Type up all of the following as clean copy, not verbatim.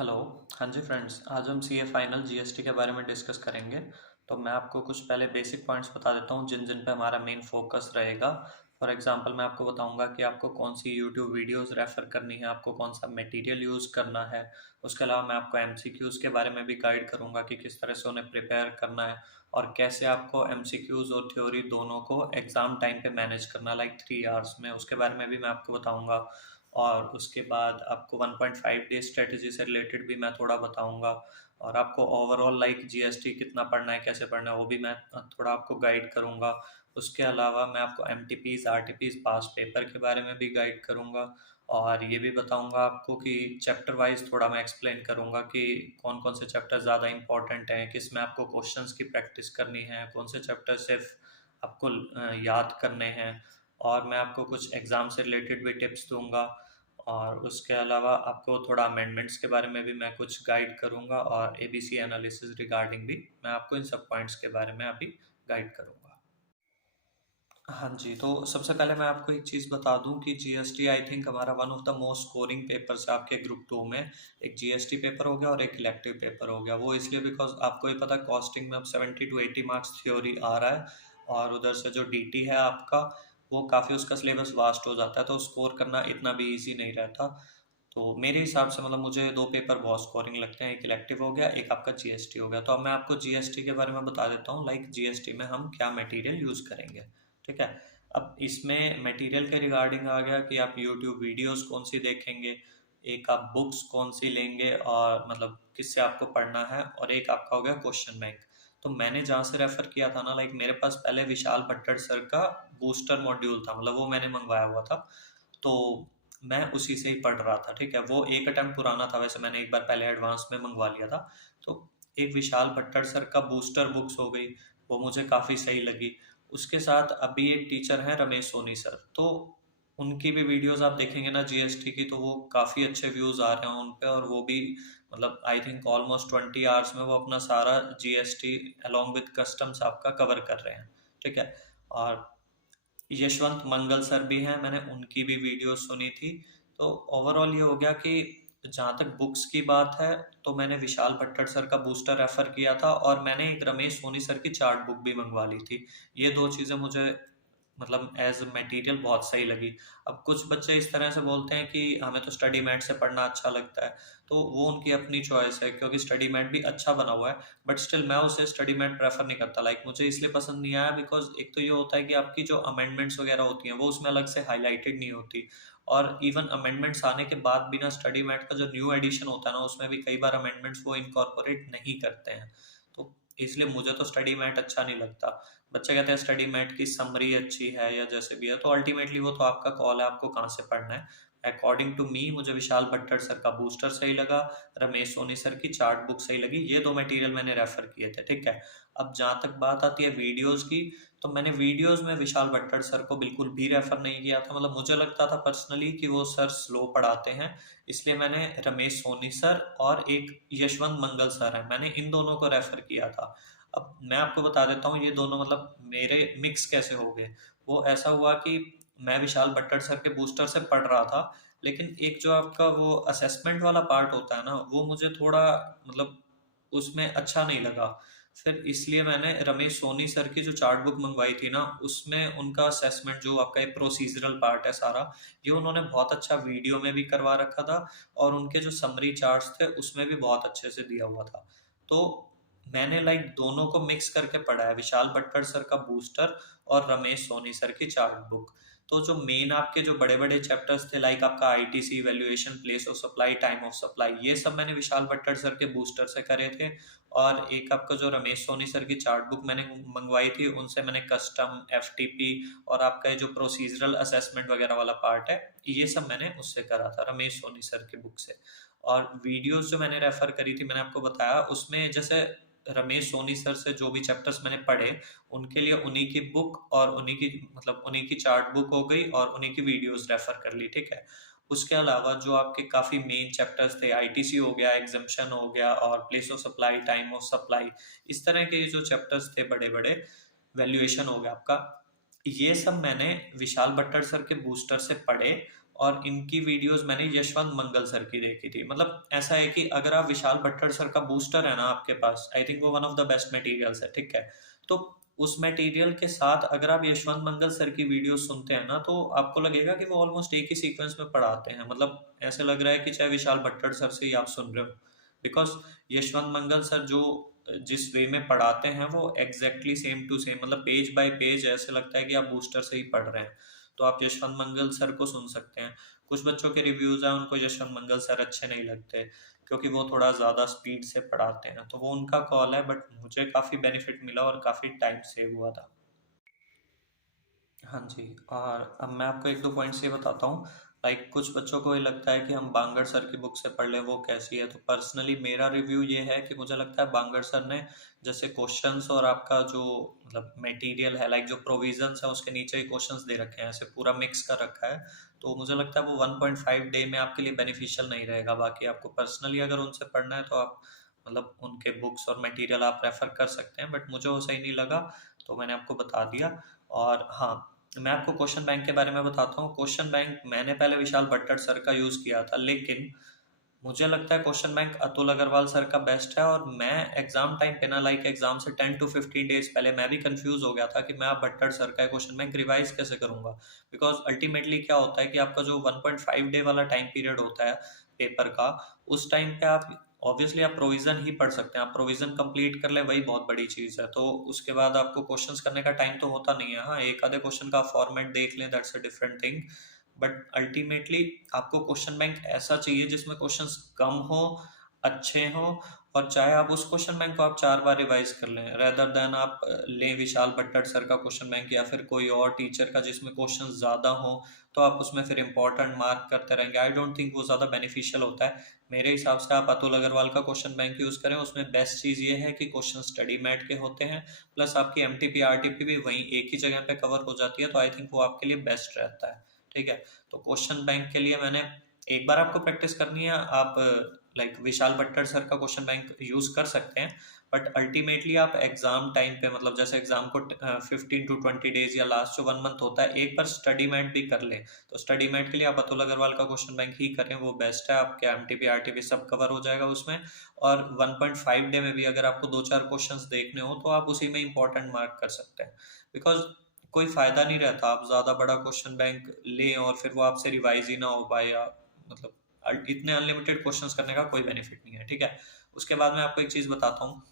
Hello. हाँ जी friends, आज हम सीए फाइनल जीएसटी के बारे में डिस्कस करेंगे। तो मैं आपको कुछ पहले बेसिक पॉइंट्स बता देता हूँ जिन जिन पे हमारा मेन फोकस रहेगा। फॉर एग्जांपल मैं आपको बताऊंगा कि आपको कौन सी यूट्यूब वीडियोस रेफर करनी है, आपको कौन सा मटेरियल यूज़ करना है। उसके अलावा मैं आपको एमसीक्यूज़ के बारे में भी गाइड करूंगा कि किस तरह से उन्हें प्रिपेयर करना है और कैसे आपको एमसीक्यूज़ और थ्योरी दोनों को एग्ज़ाम टाइम पे मैनेज करना, लाइक 3 आवर्स में, उसके बारे में भी मैं आपको बताऊँगा। और उसके बाद आपको 1.5 डे स्ट्रेटजी से रिलेटेड भी मैं थोड़ा बताऊंगा। और आपको ओवरऑल लाइक जीएसटी कितना पढ़ना है, कैसे पढ़ना है, वो भी मैं थोड़ा आपको गाइड करूंगा। उसके अलावा मैं आपको एमटीपीज आरटीपीज पास पेपर के बारे में भी गाइड करूंगा। और ये भी बताऊंगा आपको कि चैप्टर वाइज थोड़ा मैं एक्सप्लेन करूंगा कि कौन कौन से चैप्टर ज़्यादा इंपॉर्टेंट हैं, किस में आपको क्वेश्चंस की प्रैक्टिस करनी है, कौन से चैप्टर सिर्फ आपको याद करने हैं। और मैं आपको कुछ एग्ज़ाम से रिलेटेड भी टिप्स दूंगा। और उसके अलावा आपको थोड़ा अमेंडमेंट्स के बारे में भी मैं कुछ गाइड करूंगा और एबीसी एनालिसिस रिगार्डिंग भी मैं आपको इन सब पॉइंट्स के बारे में अभी गाइड करूंगा। हाँ जी, तो सबसे पहले मैं आपको एक चीज़ बता दूं कि जीएसटी आई थिंक हमारा one of the most scoring papers है आपके ग्रुप 2 में। एक जीएसटी पेपर हो गया और एक इलेक्टिव पेपर हो गया। वो इसलिए बिकॉज आपको ही पता कॉस्टिंग में अब 70 to 80 मार्क्स थ्योरी आ रहा है। और उधर से जो डीटी है आपका, वो काफ़ी उसका सिलेबस वास्ट हो जाता है, तो स्कोर करना इतना भी ईजी नहीं रहता। तो मेरे हिसाब से मतलब मुझे दो पेपर बहुत स्कोरिंग लगते हैं, एक इलेक्टिव हो गया, एक आपका जीएसटी हो गया। तो अब मैं आपको जीएसटी के बारे में बता देता हूँ, लाइक जीएसटी में हम क्या मटेरियल यूज़ करेंगे। ठीक है। अब इसमें मटेरियल के रिगार्डिंग आ गया कि आप यूट्यूब वीडियोस कौन सी देखेंगे, एक आप बुक्स कौन सी लेंगे और मतलब किससे आपको पढ़ना है, और एक आपका हो गया क्वेश्चन बैंक। तो मैंने जहाँ से रेफर किया था ना, लाइक मेरे पास पहले विशाल भट्टर सर का बूस्टर मॉड्यूल था, मतलब वो मैंने मंगवाया हुआ था। तो मैं उसी से ही पढ़ रहा था। ठीक है, वो एक अटेम्प्ट पुराना था, वैसे मैंने एक बार पहले एडवांस में मंगवा लिया था। तो एक विशाल भट्टर सर का बूस्टर बुक्स हो गई, वो मुझे काफ़ी सही लगी। उसके साथ अभी एक टीचर हैं रमेश सोनी सर, तो उनकी भी वीडियोस आप देखेंगे ना जीएसटी की, तो वो काफ़ी अच्छे व्यूज़ आ रहे हैं उन पे। और वो भी मतलब आई थिंक ऑलमोस्ट 20 आवर्स में वो अपना सारा जीएसटी अलॉन्ग विद कस्टम्स आपका कवर कर रहे हैं। ठीक है। और यशवंत मंगल सर भी हैं, मैंने उनकी भी वीडियो सुनी थी। तो ओवरऑल ये हो गया कि जहाँ तक बुक्स की बात है, तो मैंने विशाल भट्टर सर का बूस्टर रेफर किया था और मैंने एक रमेश सोनी सर की चार्ट बुक भी मंगवा ली थी। ये दो चीज़ें मुझे मतलब एज मटेरियल बहुत सही लगी। अब कुछ बच्चे इस तरह से बोलते हैं कि हमें तो स्टडी मैट से पढ़ना अच्छा लगता है, तो वो उनकी अपनी चॉइस है, क्योंकि स्टडी मैट भी अच्छा बना हुआ है। बट स्टिल मैं उसे स्टडी मैट प्रेफर नहीं करता। लाइक मुझे इसलिए पसंद नहीं आया बिकॉज एक तो ये होता है कि आपकी जो अमेंडमेंट्स वगैरह होती हैं वो उसमें अलग से हाईलाइटेड नहीं होती। और इवन अमेंडमेंट्स आने के बाद भी ना, स्टडी मैट का जो न्यू एडिशन होता है ना, उसमें भी कई बार अमेंडमेंट्स वो इनकॉर्पोरेट नहीं करते हैं। तो इसलिए मुझे तो स्टडी मैट अच्छा नहीं लगता। बच्चे कहते हैं स्टडी मैट की समरी अच्छी है या जैसे भी है, तो अल्टीमेटली वो तो आपका कॉल है, आपको कहाँ से पढ़ना है। अकॉर्डिंग टू मी मुझे विशाल भट्टर सर का बूस्टर सही लगा, रमेश सोनी सर की चार्ट बुक सही लगी। ये दो मटेरियल मैंने रेफर किए थे। ठीक है। अब जहाँ तक बात आती है वीडियोस की, तो मैंने वीडियोस में विशाल भट्टर सर को बिल्कुल भी रेफर नहीं किया था। मतलब मुझे लगता था पर्सनली कि वो सर स्लो पढ़ाते हैं, इसलिए मैंने रमेश सोनी सर और एक यशवंत मंगल सर हैं, मैंने इन दोनों को रेफर किया था। अब मैं आपको बता देता हूँ ये दोनों मतलब मेरे मिक्स कैसे हो गए। वो ऐसा हुआ कि मैं विशाल भट्टर सर के बूस्टर से पढ़ रहा था, लेकिन एक जो आपका वो असेसमेंट वाला पार्ट होता है ना, वो मुझे थोड़ा मतलब उसमें अच्छा नहीं लगा। फिर इसलिए मैंने रमेश सोनी सर की जो चार्ट बुक मंगवाई थी ना, उसमें उनका असेसमेंट जो आपका एक प्रोसीजरल पार्ट है सारा, ये उन्होंने बहुत अच्छा वीडियो में भी करवा रखा था और उनके जो समरी चार्ट्स थे उसमें भी बहुत अच्छे से दिया हुआ था। तो मैंने लाइक दोनों को मिक्स करके पढ़ा है, विशाल भट्टर सर का बूस्टर और रमेश सोनी सर की चार्ट बुक। तो जो मेन आपके जो बड़े बड़े चैप्टर्स थे, लाइक आपका ITC valuation, place of supply, time of supply, ये सब मैंने विशाल भट्टर सर के बूस्टर से करे थे। और एक आपका जो रमेश सोनी सर की चार्ट बुक मैंने मंगवाई थी, उनसे मैंने कस्टम, एफटीपी और आपका ये जो प्रोसीजरल असेसमेंट वगैरह वाला पार्ट है, ये सब मैंने उससे करा था, रमेश सोनी सर की बुक से। और वीडियोस जो मैंने रेफर करी थी, मैंने आपको बताया उसमें जैसे रमेश सोनी सर से जो भी चैप्टर्स मैंने पढ़े, उनके लिए उन्हीं की बुक और उन्हीं की मतलब उन्हीं की चार्ट बुक हो गई और उन्हीं की वीडियोस रेफर कर ली। ठीक है। उसके अलावा जो आपके काफ़ी मेन चैप्टर्स थे, आईटीसी हो गया, एग्जम्पशन हो गया और place of supply, time of supply, इस तरह के जो चैप्टर्स थे बड़े बड़े, वैल्यूएशन हो गया आपका, ये सब मैंने विशाल भट्टर सर के बूस्टर से पढ़े। और इनकी वीडियोस मैंने यशवंत मंगल सर की देखी थी। मतलब ऐसा है कि अगर आप विशाल भट्टर सर का बूस्टर है ना आपके पास, आई थिंक वो one of the best materials है, ठीक है। तो उस मटेरियल के साथ अगर आप यशवंत मंगल सर की वीडियो सुनते हैं ना, तो आपको लगेगा कि वो ऑलमोस्ट एक ही सीक्वेंस में पढ़ाते हैं। मतलब ऐसे लग रहा है कि चाहे विशाल भट्टर सर से ही आप सुन रहे हो, बिकॉज यशवंत मंगल सर जो जिस वे में पढ़ाते हैं वो एग्जैक्टली सेम टू सेम, मतलब पेज बाय पेज ऐसे लगता है कि आप बूस्टर से ही पढ़ रहे हैं। तो आप यशवंत मंगल सर को सुन सकते हैं। कुछ बच्चों के रिव्यूज हैं उनको यशवंत मंगल सर अच्छे नहीं लगते, क्योंकि वो थोड़ा ज़्यादा स्पीड से पढ़ाते हैं, तो वो उनका कॉल है, बट मुझे काफ़ी बेनिफिट मिला और काफ़ी टाइम सेव हुआ था। हाँ जी, और अब मैं आपको एक दो पॉइंट्स ये बताता हूँ। लाइक कुछ बच्चों को ये लगता है कि हम बांगड़ सर की बुक से पढ़ लें, वो कैसी है। तो पर्सनली मेरा रिव्यू ये है कि मुझे लगता है बांगड़ सर ने जैसे क्वेश्चंस और आपका जो मतलब मटेरियल है, लाइक जो प्रोविजंस है उसके नीचे ही क्वेश्चंस दे रखे हैं, ऐसे पूरा मिक्स कर रखा है। तो मुझे लगता है वो 1.5 डे में आपके लिए बेनिफिशियल नहीं रहेगा। बाकी आपको पर्सनली अगर उनसे पढ़ना है तो आप मतलब उनके बुक्स और मटेरियल आप रेफर कर सकते हैं, बट मुझे वो सही नहीं लगा, तो मैंने आपको बता दिया। और हाँ, मैं आपको क्वेश्चन बैंक के बारे में बताता हूँ। क्वेश्चन बैंक मैंने पहले विशाल भट्टर सर का यूज़ किया था, लेकिन मुझे लगता है question bank Atul Agarwal sir का बेस्ट है। और मैं एग्जाम टाइम पे ना, लाइक एग्जाम से 10 to 15 डेज पहले मैं भी कंफ्यूज हो गया था कि मैं अब भट्टर सर का क्वेश्चन बैंक रिवाइज कैसे करूंगा। बिकॉज अल्टीमेटली क्या होता है कि आपका जो 1.5 डे वाला टाइम पीरियड होता है पेपर का, उस टाइम पे आप ऑब्वियसली आप प्रोविजन ही पढ़ सकते हैं। आप प्रोविजन कंप्लीट कर ले, वही बहुत बड़ी चीज़ है। तो उसके बाद आपको क्वेश्चंस करने का टाइम तो होता नहीं है। हाँ, एक आधे क्वेश्चन का फॉर्मेट देख लें, that's a different thing, but ultimately आपको क्वेश्चन बैंक ऐसा चाहिए जिसमें क्वेश्चंस कम हो, अच्छे हो, और चाहे आप उस क्वेश्चन बैंक को आप 4 बार रिवाइज कर लें, रेदर देन आप लें विशाल भट्टर सर का क्वेश्चन बैंक या फिर कोई और टीचर का जिसमें क्वेश्चन ज़्यादा हो, तो आप उसमें फिर इंपॉर्टेंट मार्क करते रहेंगे। आई डोंट थिंक वो ज़्यादा बेनिफिशियल होता है। मेरे हिसाब से आप अतुल अग्रवाल का क्वेश्चन बैंक यूज़ करें। उसमें बेस्ट चीज़ ये है कि क्वेश्चन स्टडी मैट के होते हैं, प्लस आपकी एमटीपी आरटीपी भी वहीं एक ही जगह पे कवर हो जाती है, तो आई थिंक वो आपके लिए बेस्ट रहता है, ठीक है। तो क्वेश्चन बैंक के लिए मैंने एक बार आपको प्रैक्टिस करनी है, आप लाइक विशाल भट्टर सर का क्वेश्चन बैंक यूज कर सकते हैं, बट अल्टीमेटली आप एग्जाम टाइम पे, मतलब जैसे एग्जाम को 15 to 20 डेज या लास्ट जो 1 मंथ होता है, एक बार स्टडी मैट भी कर लें। तो स्टडी मैट के लिए आप अतुल अग्रवाल का क्वेश्चन बैंक ही करें, वो बेस्ट है। आपके एमटीपी आरटीपी सब कवर हो जाएगा उसमें। और 1.5 डे में भी अगर आपको 2-4 क्वेश्चंस देखने हो तो आप उसी में इंपॉर्टेंट मार्क कर सकते हैं। बिकॉज कोई फायदा नहीं रहता आप ज्यादा बड़ा क्वेश्चन बैंक लें और फिर वो आपसे रिवाइज ही ना हो पाए, या मतलब इतने अनलिमिटेड क्वेश्चंस करने का कोई बेनिफिट नहीं है, ठीक है। उसके बाद मैं आपको एक चीज बताता हूँ।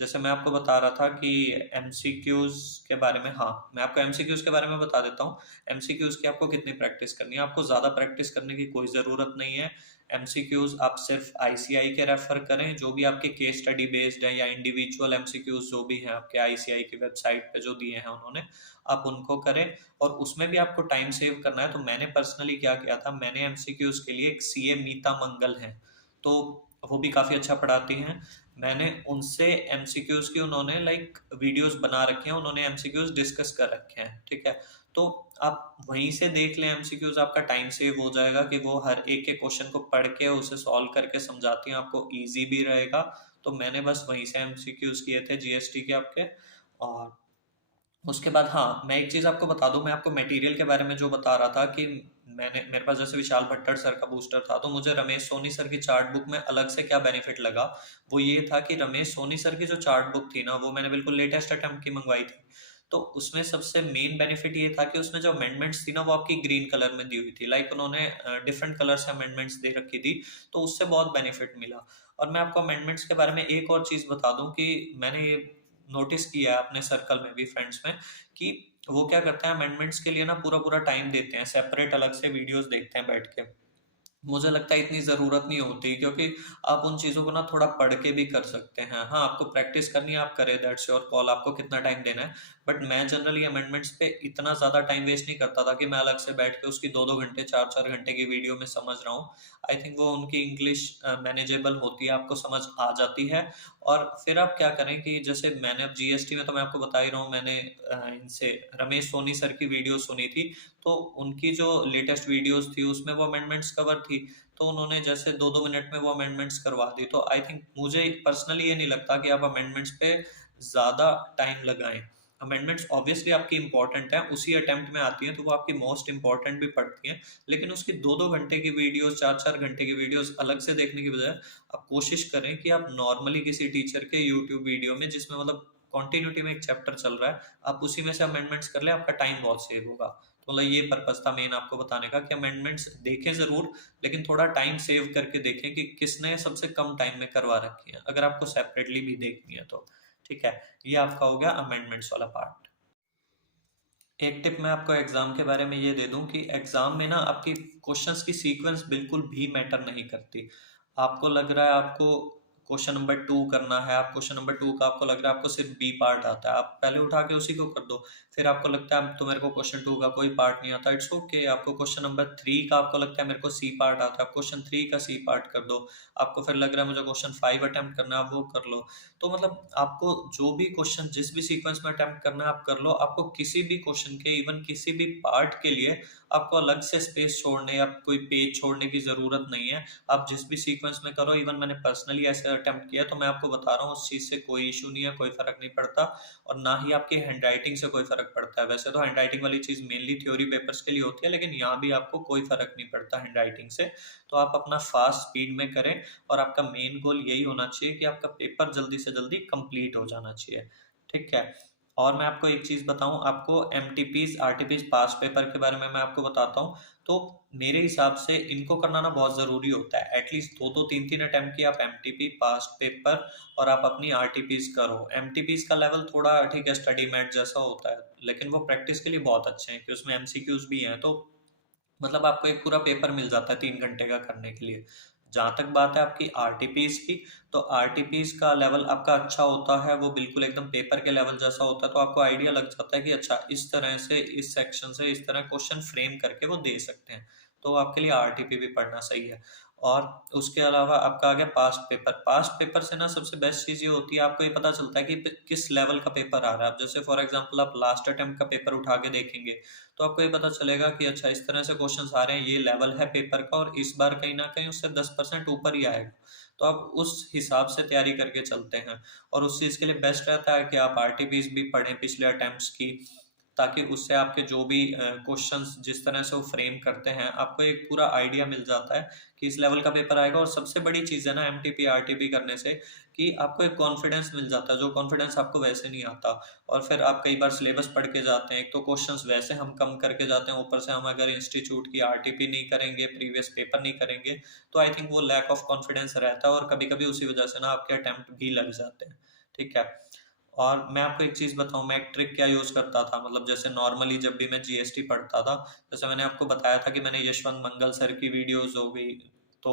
जैसे मैं आपको बता रहा था कि एमसीक्यूज के बारे में, हाँ मैं आपको एमसीक्यूज के बारे में बता देता हूँ। एमसीक्यूज की आपको कितनी प्रैक्टिस करनी है, आपको ज़्यादा प्रैक्टिस करने की कोई ज़रूरत नहीं है। एमसीक्यूज आप सिर्फ आईसीआई के रेफर करें, जो भी आपके केस स्टडी बेस्ड है या इंडिविजुअल एमसीक्यूज जो भी हैं आपके आईसीआई की वेबसाइट पे जो दिए हैं उन्होंने, आप उनको करें। और उसमें भी आपको टाइम सेव करना है, तो मैंने पर्सनली क्या किया था, मैंने एमसीक्यूज के लिए एक सीए मीता मंगल है, तो वो भी काफ़ी अच्छा पढ़ाती हैं। मैंने उनसे एमसीक्यूज की, उन्होंने लाइक वीडियोस बना रखे हैं, उन्होंने एमसीक्यूज डिस्कस कर रखे हैं, ठीक है। तो आप वहीं से देख लें एमसीक्यूज, आपका टाइम सेव हो जाएगा कि वो हर एक के क्वेश्चन को पढ़ के उसे सॉल्व करके समझाती हैं, आपको इजी भी रहेगा। तो मैंने बस वहीं से एमसीक्यूज किए थे जीएसटी के आपके। और उसके बाद हाँ, मैं एक चीज़ आपको बता दूं, मैं आपको मटेरियल के बारे में जो बता रहा था कि मैंने, मेरे पास जैसे विशाल भट्टर सर का बूस्टर था, तो मुझे रमेश सोनी सर की चार्ट बुक में अलग से क्या बेनिफिट लगा, वो ये था कि रमेश सोनी सर की जो चार्ट बुक थी ना, वो मैंने बिल्कुल लेटेस्ट अटेम्प्ट की मंगवाई थी। तो उसमें सबसे मेन बेनिफिट ये था कि उसमें जो अमेंडमेंट्स थी ना, वो आपकी ग्रीन कलर में दी हुई थी, लाइक उन्होंने डिफरेंट कलर से अमेंडमेंट्स दे रखी थी, तो उससे बहुत बेनिफिट मिला। और मैं आपको अमेंडमेंट्स के बारे में एक और चीज़ बता दूं कि मैंने ये नोटिस किया है अपने सर्कल में भी, फ्रेंड्स में, कि वो क्या करते हैं अमेंडमेंट्स के लिए ना पूरा पूरा टाइम देते हैं, सेपरेट अलग से वीडियोस देखते हैं बैठ के। मुझे लगता है इतनी ज़रूरत नहीं होती, क्योंकि आप उन चीज़ों को ना थोड़ा पढ़ के भी कर सकते हैं। हाँ, आपको प्रैक्टिस करनी है, आप करें, दैट्स योर कॉल, आपको कितना टाइम देना है। बट मैं जनरली अमेंडमेंट्स पे इतना ज़्यादा टाइम वेस्ट नहीं करता था कि मैं अलग से बैठ के उसकी 2-2 घंटे, 4-4 घंटे की वीडियो में समझ रहा हूँ। आई थिंक वो उनकी इंग्लिश मैनेजेबल होती है, आपको समझ आ जाती है। और फिर आप क्या करें कि जैसे मैंने अब जीएसटी में तो मैं आपको बता ही रहा हूँ, मैंने इनसे रमेश सोनी सर की वीडियो सुनी थी, तो उनकी जो लेटेस्ट वीडियोस थी उसमें वो अमेंडमेंट्स कवर थी। तो उन्होंने जैसे 2-2 मिनट में वो अमेंडमेंट्स करवा दी। तो आई थिंक मुझे पर्सनली ये नहीं लगता कि आप अमेंडमेंट्स पे ज़्यादा टाइम लगाएं। अमेंडमेंट्स ऑब्वियसली आपकी इंपॉर्टेंट है, उसी अटेम्प्ट में आती है तो वो आपकी मोस्ट इंपॉर्टेंट भी पड़ती है, लेकिन उसकी 2-2 घंटे की वीडियोस, 4-4 घंटे की वीडियोस अलग से देखने की बजाय आप कोशिश करें कि आप नॉर्मली किसी टीचर के यूट्यूब वीडियो में, जिसमें मतलब कॉन्टिन्यूटी में एक चैप्टर चल रहा है, आप उसी में से अमेंडमेंट्स कर ले, आपका टाइम बहुत सेव होगा। तो मतलब ये पर्पस था मेन आपको बताने का कि अमेंडमेंट्स देखें जरूर, लेकिन थोड़ा टाइम सेव करके देखें कि किसने सबसे कम टाइम में करवा रखी है, अगर आपको सेपरेटली भी देखनी है तो। ठीक है, ये आपका हो गया अमेंडमेंट्स वाला पार्ट। एक टिप मैं आपको एग्जाम के बारे में ये दे दूं कि एग्जाम में ना आपकी क्वेश्चंस की सीक्वेंस बिल्कुल भी मैटर नहीं करती। आपको लग रहा है आपको क्वेश्चन नंबर 2 करना है, आप क्वेश्चन नंबर 2 का आपको लग रहा है आपको सिर्फ बी पार्ट आता है, आप पहले उठा के उसी को कर दो। फिर आपको लगता है तो मेरे को क्वेश्चन 2 का कोई पार्ट नहीं आता, इट्स ओके। आपको क्वेश्चन नंबर 3 का आपको लगता है मेरे को सी पार्ट आता है, आप क्वेश्चन 3 का सी पार्ट कर दो। आपको फिर लग रहा है मुझे क्वेश्चन 5 अटेम्प्ट करना है, आप वो कर लो। तो मतलब आपको जो भी क्वेश्चन जिस भी सीक्वेंस में अटेम्प्ट करना है आप कर लो। आपको किसी भी क्वेश्चन के, इवन किसी भी पार्ट के लिए आपको अलग से स्पेस छोड़ने या कोई पेज छोड़ने की जरूरत नहीं है। आप जिस भी सीक्वेंस में करो, इवन मैंने पर्सनली ऐसे अटेम्प्ट किया, तो मैं आपको बता रहा हूँ उस चीज से कोई इशू नहीं है, कोई फर्क नहीं पड़ता, और ना ही आपकी हैंडराइटिंग से कोई फर्क पड़ता है। वैसे तो हैंडराइटिंग वाली चीज मेनली थ्योरी पेपर्स के लिए होती है, लेकिन यहाँ भी आपको कोई फर्क नहीं पड़ता हैंडराइटिंग से। तो आप अपना फास्ट स्पीड में करें, और आपका मेन गोल यही होना चाहिए कि आपका पेपर जल्दी से जल्दी कंप्लीट हो जाना चाहिए। ठीक है। और मैं आपको एक चीज बताऊं, आपको एमटीपीज आरटीपीज पास पेपर के बारे में मैं आपको बताता हूं। तो मेरे हिसाब से इनको करना ना बहुत जरूरी होता है, एटलीस्ट 2-2 3-3 अटेम्प्ट की आप एमटीपी पास पेपर और आप अपनी आरटीपीज करो। एमटीपीज का लेवल थोड़ा ठीक है, स्टडी मैट जैसा होता है, लेकिन वो प्रैक्टिस के लिए बहुत अच्छे हैं कि उसमें एमसीक्यूज भी हैं। तो मतलब आपको एक पूरा पेपर मिल जाता है 3 घंटे का करने के लिए। जहां तक बात है आपकी आरटीपीज की, तो आरटीपीज का लेवल आपका अच्छा होता है, वो बिल्कुल एकदम पेपर के लेवल जैसा होता है। तो आपको आइडिया लग जाता है कि अच्छा इस तरह से, इस सेक्शन से इस तरह क्वेश्चन फ्रेम करके वो दे सकते हैं। तो आपके लिए आरटीपी भी पढ़ना सही है। और उसके अलावा आपका आ गया पास्ट पेपर। पास्ट पेपर से ना सबसे बेस्ट चीज ये होती है, आपको ये पता चलता है कि किस लेवल का पेपर आ रहा है। अब जैसे फॉर एग्जांपल आप लास्ट अटेम्प्ट का पेपर उठा के देखेंगे, तो आपको ये पता चलेगा कि अच्छा इस तरह से क्वेश्चंस आ रहे हैं, ये लेवल है पेपर का, और इस बार कहीं ना कहीं उससे 10% ऊपर ही आएगा। तो आप उस हिसाब से तैयारी करके चलते हैं। और उस चीज़ के लिए बेस्ट रहता है कि आप आरटीपीज भी पढ़ें पिछले अटेम्प्ट्स की, ताकि उससे आपके जो भी क्वेश्चंस जिस तरह से वो फ्रेम करते हैं, आपको एक पूरा आइडिया मिल जाता है कि इस लेवल का पेपर आएगा। और सबसे बड़ी चीज़ है ना एमटीपी आरटीपी करने से, कि आपको एक कॉन्फिडेंस मिल जाता है, जो कॉन्फिडेंस आपको वैसे नहीं आता। और फिर आप कई बार सिलेबस पढ़ के जाते हैं, एक तो क्वेश्चंस वैसे हम कम करके जाते हैं, ऊपर से हम अगर इंस्टीट्यूट की आरटीपी नहीं करेंगे, प्रीवियस पेपर नहीं करेंगे, तो आई थिंक वो लैक ऑफ कॉन्फिडेंस रहता है, और कभी कभी उसी वजह से ना आपके अटेम्प्ट भी लग जाते हैं। ठीक है। और मैं आपको एक चीज बताऊं, मैं एक ट्रिक क्या यूज करता था, मतलब जैसे नॉर्मली जब भी मैं जीएसटी पढ़ता था, जैसे मैंने आपको बताया था कि मैंने यशवंत मंगल सर की वीडियोस हो गई, तो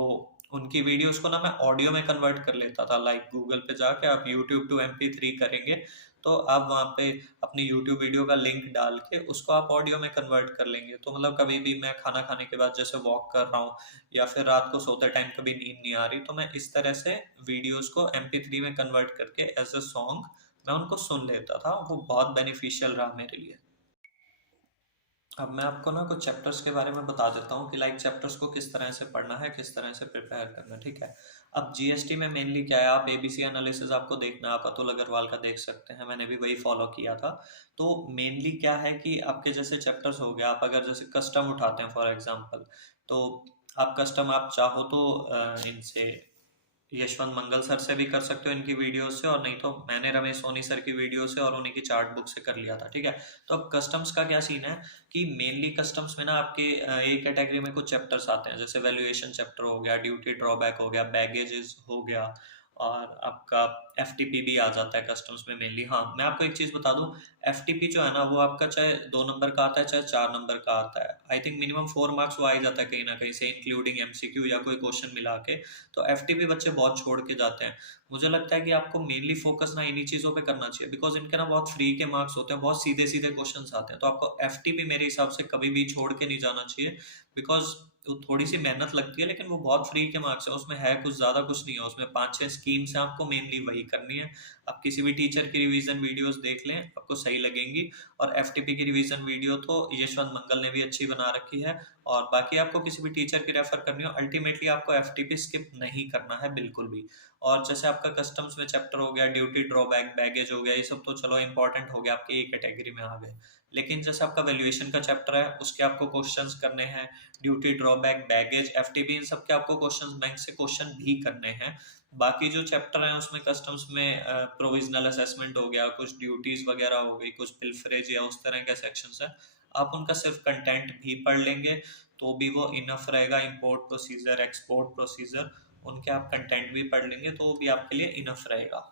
उनकी वीडियोस को ना मैं ऑडियो में कन्वर्ट कर लेता था। लाइक गूगल पे जाके आप यूट्यूब टू MP3 करेंगे, तो आप वहाँ पे अपनी यूट्यूब वीडियो का लिंक डाल के उसको आप ऑडियो में कन्वर्ट कर लेंगे। तो मतलब कभी भी मैं खाना खाने के बाद जैसे वॉक कर रहा हूँ, या फिर रात को सोते टाइम कभी नींद नहीं आ रही, तो मैं इस तरह से वीडियोस को MP3 में कन्वर्ट करके एज अ सॉन्ग मैं उनको सुन लेता था। वो बहुत बेनिफिशियल रहा मेरे लिए। अब मैं आपको ना कुछ चैप्टर्स के बारे में बता देता हूँ कि लाइक चैप्टर्स को किस तरह से पढ़ना है, किस तरह से प्रिपेयर करना है। ठीक है। अब जीएसटी में मेनली क्या है, आप एबीसी एनालिसिस आपको देखना है, आप अतुल अग्रवाल का देख सकते हैं, मैंने भी वही फॉलो किया था। तो मेनली क्या है कि आपके जैसे चैप्टर्स हो गया, आप अगर जैसे कस्टम उठाते हैं फॉर एग्जाम्पल, तो आप कस्टम आप चाहो तो इनसे यशवंत मंगल सर से भी कर सकते हो इनकी वीडियो से, और नहीं तो मैंने रमेश सोनी सर की वीडियो से और उन्हीं की चार्ट बुक से कर लिया था। ठीक है। तो अब कस्टम्स का क्या सीन है कि मेनली कस्टम्स में ना आपके एक कैटेगरी में कुछ चैप्टर्स आते हैं, जैसे वैल्यूएशन चैप्टर हो गया, ड्यूटी ड्रॉबैक हो गया, बैगेजेस हो गया, और आपका एफटीपी भी आ जाता है कस्टम्स में मेनली। हाँ, मैं आपको एक चीज बता दूं, एफटीपी जो है ना वो आपका चाहे 2 नंबर का आता है चाहे 4 नंबर का आता है, आई थिंक मिनिमम 4 मार्क्स वो आ ही जाता है कहीं ना कहीं से, इंक्लूडिंग एमसीक्यू या कोई क्वेश्चन मिला के। तो एफटीपी बच्चे बहुत छोड़ के जाते हैं। मुझे लगता है कि आपको मेनली फोकस ना इन्हीं चीजों पे करना चाहिए, बिकॉज इनके ना बहुत फ्री के मार्क्स होते हैं, बहुत सीधे सीधे क्वेश्चंस आते हैं। तो आपको एफटीपी मेरे हिसाब से कभी भी छोड़ के नहीं जाना चाहिए, बिकॉज तो थोड़ी सी मेहनत लगती है, लेकिन वो बहुत फ्री के मार्क्स है, उसमें है कुछ ज्यादा कुछ नहीं है, उसमें 5-6 स्कीम्स है, आपको मेनली वही करनी है। आप किसी भी टीचर की रिवीजन वीडियोस देख लें, आपको सही लगेंगी। और एफटीपी की रिवीजन वीडियो तो यशवंत मंगल ने भी अच्छी बना रखी है, और बाकी आपको किसी भी टीचर की रेफर करनी हो, अल्टीमेटली आपको एफटीपी स्किप नहीं करना है बिल्कुल भी। और जैसे आपका कस्टम्स में चैप्टर हो गया, ड्यूटी ड्रॉबैक, बैगेज हो गया, ये सब तो चलो इंपॉर्टेंट हो गया, आपकी एक कैटेगरी में आ गए। लेकिन जैसे आपका वैल्यूएशन का चैप्टर है, उसके आपको क्वेश्चंस करने हैं, ड्यूटी ड्रॉबैक, बैगेज, एफटीपी, इन सब के आपको क्वेश्चंस बैंक से क्वेश्चन भी करने हैं। बाकी जो चैप्टर है उसमें कस्टम्स में प्रोविजनल असेसमेंट हो गया, कुछ ड्यूटीज वगैरह हो गई, कुछ पिल्फरेज या उस तरह के सेक्शंस है, आप उनका सिर्फ कंटेंट भी पढ़ लेंगे तो भी वो इनफ रहेगा। इंपोर्ट प्रोसीजर, एक्सपोर्ट प्रोसीजर, उनके आप कंटेंट भी पढ़ लेंगे तो भी आपके लिए इनफ रहेगा।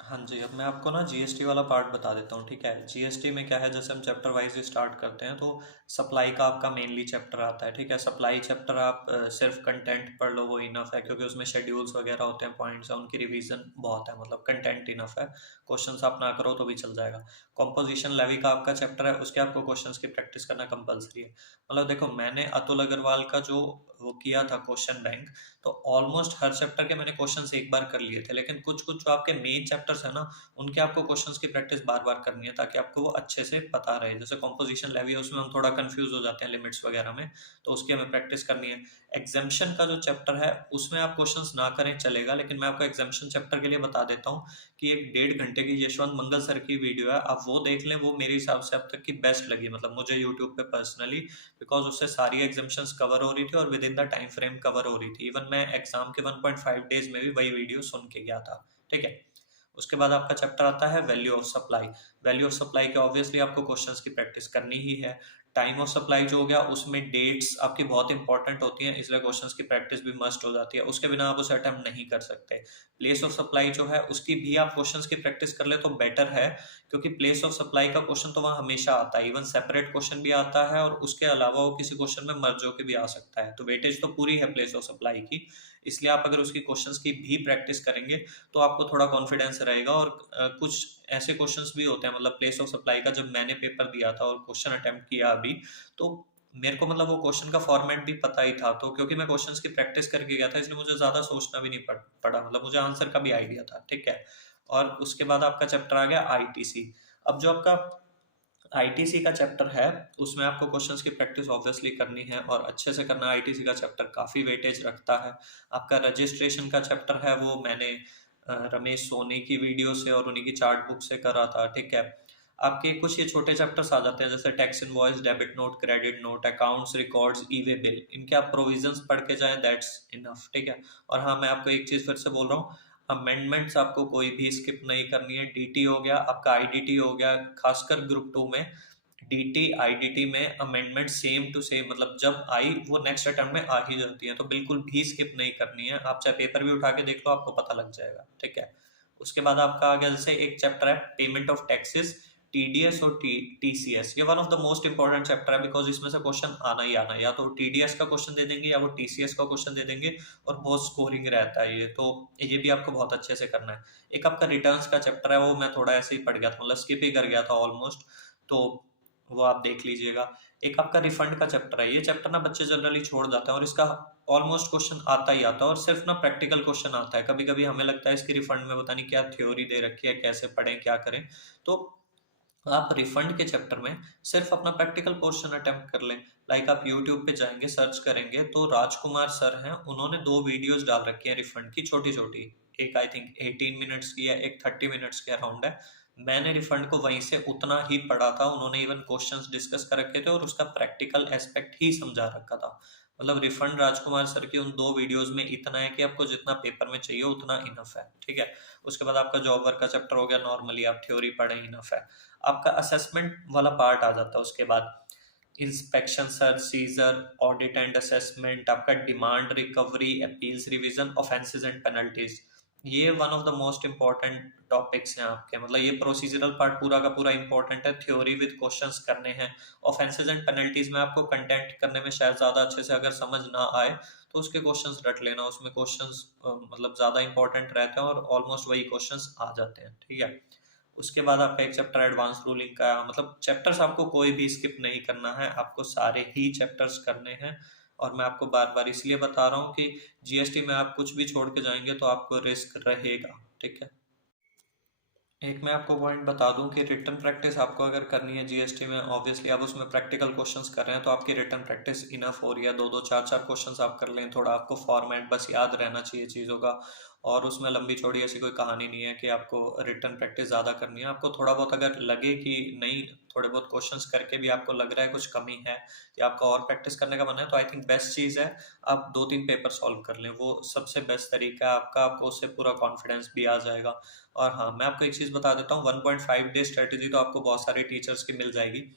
हाँ जी, अब मैं आपको ना जीएसटी वाला पार्ट बता देता हूँ, ठीक है। जीएसटी में क्या है, जैसे हम चैप्टर वाइज स्टार्ट करते हैं तो सप्लाई का आपका मेनली चैप्टर आता है, ठीक है। सप्लाई चैप्टर आप सिर्फ कंटेंट पढ़ लो वो इनफ है, क्योंकि उसमें शेड्यूल्स वगैरह होते हैं, पॉइंट्स है, उनकी रिवीजन बहुत है, मतलब कंटेंट इनफ है, क्वेश्चंस आप ना करो तो भी चल जाएगा। कॉम्पोजिशन लेवी का आपका चैप्टर है, उसके आपको क्वेश्चंस की प्रैक्टिस करना कंपलसरी है। मतलब देखो, मैंने अतुल अग्रवाल का जो वो किया था क्वेश्चन बैंक, तो ऑलमोस्ट हर चैप्टर के मैंने क्वेश्चंस एक बार कर लिए थे, लेकिन कुछ कुछ जो आपके मेन चैप्टर्स है ना, उनके आपको क्वेश्चंस की प्रैक्टिस बार बार करनी है, ताकि आपको वो अच्छे से पता रहे। जैसे कॉम्पोजिशन लेवी है, उसमें हम थोड़ा कंफ्यूज हो जाते हैं लिमिट्स वगैरह में, तो उसकी हमें प्रैक्टिस करनी है। एग्जाम्शन का जो चैप्टर है उसमें आप क्वेश्चंस ना करें चलेगा, लेकिन मैं आपको एग्जाम्शन चैप्टर के लिए बता देता हूँ कि एक 1.5 घंटे की यशवंत मंगल सर की वीडियो है, आप वो देख लें, वो मेरे हिसाब से अब तक की बेस्ट लगी, मतलब मुझे यूट्यूब पे पर्सनली, बिकॉज उससे सारी एग्जाम्शंस कवर हो रही थी और with in the time frame cover हो रही थी। इवन मैं एग्जाम के 1.5 डेज में भी वही वीडियो सुन के गया था, ठीक है। उसके बाद आपका चैप्टर आता है value of supply. Value of supply के ऑब्वियसली आपको क्वेश्चंस की प्रैक्टिस करनी ही है। टाइम ऑफ सप्लाई जो हो गया, उसमें डेट्स आपकी बहुत इंपॉर्टेंट होती हैं, इसलिए क्वेश्चंस की प्रैक्टिस भी मस्ट हो जाती है, उसके बिना आप उसे अटेम्प्ट नहीं कर सकते। प्लेस ऑफ सप्लाई जो है, उसकी भी आप क्वेश्चंस की प्रैक्टिस कर ले तो बेटर है, क्योंकि प्लेस ऑफ सप्लाई का क्वेश्चन तो वहाँ हमेशा आता है, इवन सेपरेट क्वेश्चन भी आता है, और उसके अलावा वो किसी क्वेश्चन में मर्ज होकर भी आ सकता है, तो वेटेज तो पूरी है प्लेस ऑफ सप्लाई की। इसलिए आप अगर उसकी क्वेश्चंस की भी प्रैक्टिस करेंगे तो आपको थोड़ा कॉन्फिडेंस रहेगा। और कुछ ऐसे क्वेश्चंस भी होते हैं, मतलब प्लेस ऑफ सप्लाई का जब मैंने पेपर दिया था और क्वेश्चन अटेम्प्ट किया अभी, तो मेरे को मतलब वो क्वेश्चन का फॉर्मेट भी पता ही था, तो क्योंकि मैं क्वेश्चंस की प्रैक्टिस करके गया था, इसलिए मुझे ज्यादा सोचना भी नहीं पड़ा, मतलब मुझे आंसर का भी आइडिया था, ठीक है। और उसके बाद आपका चैप्टर आ गया आईटीसी। अब जो आपका आईटीसी का चैप्टर है, उसमें आपको क्वेश्चंस की प्रैक्टिस ऑब्वियसली करनी है और अच्छे से करना है। आईटीसी का चैप्टर काफी वेटेज रखता है। आपका रजिस्ट्रेशन का चैप्टर है, वो मैंने रमेश सोनी की वीडियो से और उन्हीं की चार्ट बुक से करा था, ठीक है। आपके कुछ ये छोटे चैप्टर्स आ जाते हैं, जैसे tax invoice, debit note, credit note, accounts records, e way bill, इनके आप प्रोविजंस पढ़ के जाएं, दैट्स इनफ, ठीक है। और हाँ, मैं आपको एक चीज फिर से बोल रहा हूँ, अमेंडमेंट्स आपको कोई भी स्किप नहीं करनी है। डीटी हो गया आपका, आईडीटी हो गया, खासकर ग्रुप 2 में डीटी आईडीटी में अमेंडमेंट सेम टू सेम, मतलब जब आई वो नेक्स्ट अटेम्प्ट में आ ही जाती है, तो बिल्कुल भी स्किप नहीं करनी है। आप चाहे पेपर भी उठा के देख लो, आपको पता लग जाएगा, ठीक है। उसके बाद आपका आ गया, जैसे एक चैप्टर है पेमेंट ऑफ टैक्सेस, टीडीएस और टीसीएस। ये one of the most important chapter है, बिकॉज इसमें से क्वेश्चन आना ही आना है, या तो टीडीएस का क्वेश्चन दे देंगे या वो टीसीएस का क्वेश्चन दे देंगे, और बहुत स्कोरिंग रहता है ये, तो ये भी आपको बहुत अच्छे से करना है। एक आपका रिटर्न्स का चैप्टर है, वो मैं थोड़ा ऐसे ही पढ़ गया था, मतलब स्किप ही कर गया था ऑलमोस्ट, तो वो आप देख लीजिएगा। एक आपका रिफंड का चैप्टर है, ये चैप्टर ना बच्चे जनरली छोड़ जाते हैं, और इसका ऑलमोस्ट क्वेश्चन आता ही आता है, और सिर्फ ना प्रैक्टिकल क्वेश्चन आता है। कभी कभी हमें लगता है इसकी रिफंड में पता नहीं क्या थ्योरी दे रखी है, कैसे पढ़ें क्या करें, तो आप रिफंड के चैप्टर में सिर्फ अपना प्रैक्टिकल पोर्शन अटेम्प्ट कर लें। लाइक आप यूट्यूब पे जाएंगे, सर्च करेंगे, तो राजकुमार सर हैं, उन्होंने 2 वीडियोस डाल रखी हैं रिफंड की, छोटी छोटी, एक आई थिंक 18 मिनट्स की है, एक 30 मिनट्स के अराउंड है। मैंने रिफंड को वहीं से उतना ही पढ़ा था, उन्होंने इवन क्वेश्चंस डिस्कस कर रखे थे और उसका प्रैक्टिकल एस्पेक्ट ही समझा रखा था। मतलब रिफंड राजकुमार सर की उन 2 वीडियोस में इतना है कि आपको जितना पेपर में चाहिए उतना इनफ है, ठीक है। उसके बाद आपका जॉब वर्क का चैप्टर हो गया, नॉर्मली आप थ्योरी पढ़े, इनफ है। आपका असेसमेंट वाला पार्ट आ जाता है उसके बाद, inspection search, seizure, audit and assessment, आपका demand recovery, appeals revision, offences and penalties. ये one of the most important topics हैं आपके, मतलब ये प्रोसीजरल पार्ट पूरा का पूरा इंपॉर्टेंट है, थ्योरी विद क्वेश्चंस करने हैं। ऑफेंसेस एंड पेनल्टीज में आपको कंटेंट करने में शायद ज्यादा अच्छे से अगर समझ ना आए तो उसके क्वेश्चंस रट लेना, उसमें क्वेश्चंस मतलब ज्यादा इंपॉर्टेंट रहते हैं और ऑलमोस्ट वही क्वेश्चंस आ जाते हैं, ठीक है। उसके बाद आपका एक चैप्टर एडवांस रूलिंग का, मतलब चैप्टर्स आपको कोई भी स्किप नहीं करना है, आपको सारे ही चैप्टर्स करने हैं। और मैं आपको बार बार इसलिए बता रहा हूँ कि जीएसटी में आप कुछ भी छोड़ के जाएंगे तो आपको रिस्क रहेगा, ठीक है। एक मैं आपको पॉइंट बता दूं कि रिटन प्रैक्टिस आपको अगर करनी है जीएसटी में, ऑब्वियसली आप उसमें प्रैक्टिकल क्वेश्चंस कर रहे हैं तो आपकी रिटन प्रैक्टिस इनफ हो रही है। दो दो चार चार क्वेश्चंस आप कर लें, थोड़ा आपको फॉर्मेट बस याद रहना चाहिए चीज़ों का। और उसमें लंबी चौड़ी ऐसी कोई कहानी नहीं है कि आपको रिटन प्रैक्टिस ज़्यादा करनी है। आपको थोड़ा बहुत अगर लगे कि नहीं, थोड़े बहुत क्वेश्चंस करके भी आपको लग रहा है कुछ कमी है या आपका और प्रैक्टिस करने का मन है, तो आई थिंक बेस्ट चीज़ है आप दो तीन पेपर सॉल्व कर लें। वो सबसे बेस्ट तरीका है आपका, आपको उससे पूरा कॉन्फिडेंस भी आ जाएगा। और हाँ, मैं आपको एक चीज़ बता देता हूँ, 1.5 डे स्ट्रेटेजी तो आपको बहुत सारे टीचर्स की मिल जाएगी।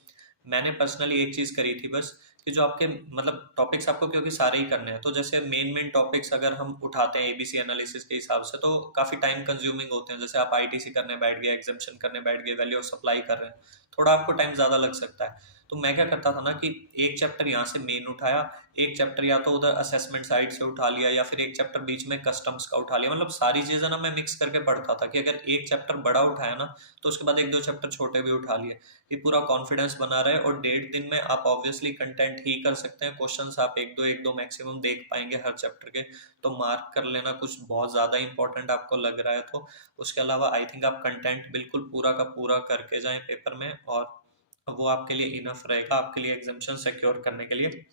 मैंने पर्सनली एक चीज़ करी थी बस, कि जो आपके मतलब टॉपिक्स आपको क्योंकि सारे ही करने हैं, तो जैसे मेन टॉपिक्स अगर हम उठाते हैं एबीसी एनालिसिस के हिसाब से तो काफ़ी टाइम कंज्यूमिंग होते हैं। जैसे आप आईटीसी करने बैठ गए, एग्जामिशन करने बैठ गए, वैल्यू ऑफ सप्लाई कर रहे हैं, थोड़ा आपको टाइम ज़्यादा लग सकता है। तो मैं क्या करता था ना कि एक चैप्टर यहाँ से मेन उठाया, एक चैप्टर या तो उधर असेसमेंट साइड से उठा लिया, या फिर एक चैप्टर बीच में कस्टम्स का उठा लिया। मतलब सारी चीज़ें ना मैं मिक्स करके पढ़ता था कि अगर एक चैप्टर बड़ा उठाया ना तो उसके बाद एक दो चैप्टर छोटे भी उठा लिए, कि पूरा कॉन्फिडेंस बना रहे। और 1.5 दिन में आप ऑब्वियसली कंटेंट ही कर सकते हैं, क्वेश्चंस आप एक दो मैक्सिमम देख पाएंगे हर चैप्टर के। तो मार्क कर लेना कुछ बहुत ज़्यादा इंपॉर्टेंट आपको लग रहा है तो। उसके अलावा आई थिंक आप कंटेंट बिल्कुल पूरा का पूरा करके जाएं पेपर में, और वो आपके लिए इनफ रहेगा, आपके लिए एग्जामिशन सिक्योर करने के लिए।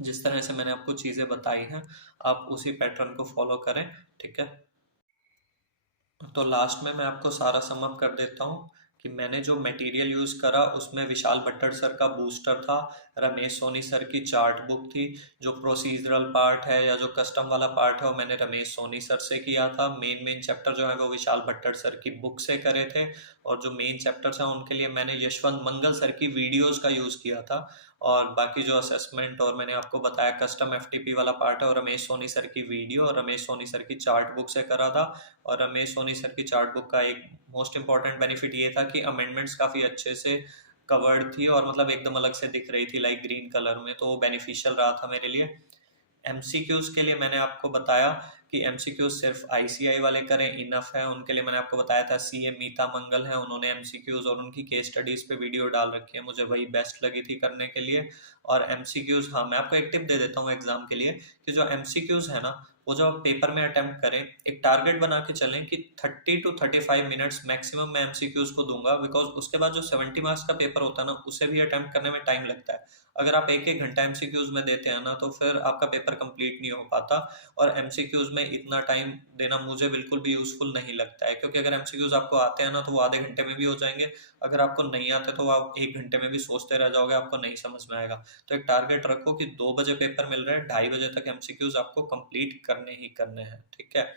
जिस तरह से मैंने आपको चीज़ें बताई हैं, आप उसी पैटर्न को फॉलो करें। ठीक है, तो लास्ट में मैं आपको सारा सम अप कर देता हूँ कि मैंने जो मटेरियल यूज़ करा उसमें विशाल भट्टर सर का बूस्टर था, रमेश सोनी सर की चार्ट बुक थी। जो प्रोसीजरल पार्ट है या जो कस्टम वाला पार्ट है वो मैंने रमेश सोनी सर से किया था। मेन चैप्टर जो है वो विशाल भट्टर सर की बुक से करे थे। और जो मेन चैप्टर्स हैं उनके लिए मैंने यशवंत मंगल सर की वीडियोज़ का यूज़ किया था। और बाकी जो असेसमेंट और मैंने आपको बताया कस्टम एफटीपी वाला पार्ट है, और रमेश सोनी सर की वीडियो और रमेश सोनी सर की चार्ट बुक से करा था। और रमेश सोनी सर की चार्ट बुक का एक मोस्ट इंपॉर्टेंट बेनिफिट ये था कि अमेंडमेंट्स काफ़ी अच्छे से कवर्ड थी, और मतलब एकदम अलग से दिख रही थी लाइक ग्रीन कलर में, तो वो बेनिफिशियल रहा था मेरे लिए। एमसीक्यूज के लिए मैंने आपको बताया कि एमसीक्यूज सिर्फ आईसीआई वाले करें इनफ है। उनके लिए मैंने आपको बताया था सीए मीता मंगल है, उन्होंने एमसीक्यूज और उनकी केस स्टडीज पे वीडियो डाल रखी है, मुझे वही बेस्ट लगी थी करने के लिए। और एमसीक्यूज, हाँ मैं आपको एक टिप दे देता हूँ एग्जाम के लिए, कि जो एमसीक्यूज है ना वो जब आप पेपर में अटेम्प्ट करें, एक टारगेट बना के चलें कि 30 to 35 मिनट्स मैक्सिमम मैं एमसीक्यूज को दूंगा। बिकॉज उसके बाद जो 70 मार्क्स का पेपर होता है ना उसे भी अटेम्प्ट करने में टाइम लगता है। अगर आप एक एक घंटा एमसीक्यूज में देते हैं ना तो फिर आपका पेपर कंप्लीट नहीं हो पाता। और एमसीक्यूज में इतना टाइम देना मुझे बिल्कुल भी यूजफुल नहीं लगता है, क्योंकि अगर एमसीक्यूज आपको आते हैं ना तो वो आधे घंटे में भी हो जाएंगे। अगर आपको नहीं आते तो आप एक घंटे में भी सोचते रह जाओगे, आपको नहीं समझ में आएगा। तो एक टारगेट रखो कि 2 बजे पेपर मिल रहा है, 2:30 बजे तक एमसीक्यूज आपको कंप्लीट करने ही करने हैं। ठीक है,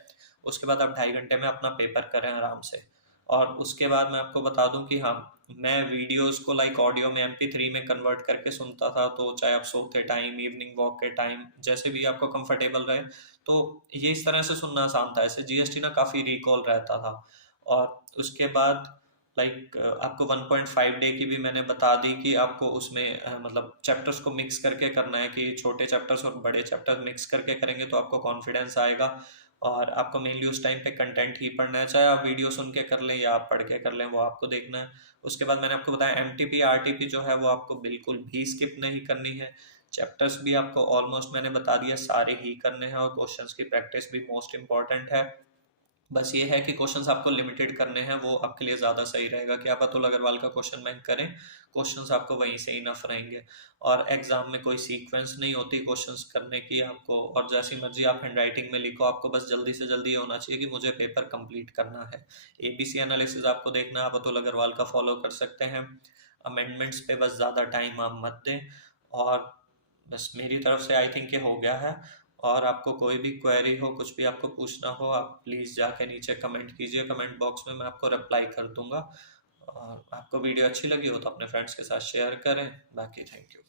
उसके बाद आप 2.5 घंटे में अपना पेपर करें आराम से। और उसके बाद मैं आपको बता दूं कि हाँ, मैं वीडियोस को लाइक ऑडियो में MP3 में कन्वर्ट करके सुनता था। तो चाहे आप सोते टाइम, इवनिंग वॉक के टाइम, जैसे भी आपको कंफर्टेबल रहे, तो ये इस तरह से सुनना आसान था। ऐसे जीएसटी ना काफ़ी रिकॉल रहता था। और उसके बाद लाइक आपको 1.5 डे की भी मैंने बता दी कि आपको उसमें मतलब चैप्टर्स को मिक्स करके करना है, कि छोटे चैप्टर्स और बड़े चैप्टर्स मिक्स करके करेंगे तो आपको कॉन्फिडेंस आएगा। और आपको मेनली उस टाइम पे कंटेंट ही पढ़ना है, चाहे आप वीडियो सुन के कर लें या आप पढ़ के कर लें, वो आपको देखना है। उसके बाद मैंने आपको बताया एमटीपी आरटीपी जो है वो आपको बिल्कुल भी स्किप नहीं करनी है। चैप्टर्स भी आपको ऑलमोस्ट मैंने बता दिया सारे ही करने हैं, और क्वेश्चंस की प्रैक्टिस भी मोस्ट इंपॉर्टेंट है। बस ये है कि क्वेश्चंस आपको लिमिटेड करने हैं, वो आपके लिए ज़्यादा सही रहेगा कि आप अतुल अग्रवाल का क्वेश्चन बैंक करें, क्वेश्चंस आपको वहीं से इनफ रहेंगे। और एग्जाम में कोई सीक्वेंस नहीं होती क्वेश्चंस करने की आपको, और जैसी मर्जी आप हैंडराइटिंग में लिखो, आपको बस जल्दी से जल्दी ये होना चाहिए कि मुझे पेपर कंप्लीट करना है। एबीसी एनालिसिस आपको देखना है, आप अतुल अग्रवाल का फॉलो कर सकते हैं। अमेंडमेंट्स पे बस ज़्यादा टाइम आप मत दें। और बस मेरी तरफ से आई थिंक ये हो गया है। और आपको कोई भी क्वेरी हो, कुछ भी आपको पूछना हो, आप प्लीज़ जाके नीचे कमेंट कीजिए, कमेंट बॉक्स में मैं आपको रिप्लाई कर दूंगा। और आपको वीडियो अच्छी लगी हो तो अपने फ्रेंड्स के साथ शेयर करें। बाकी थैंक यू।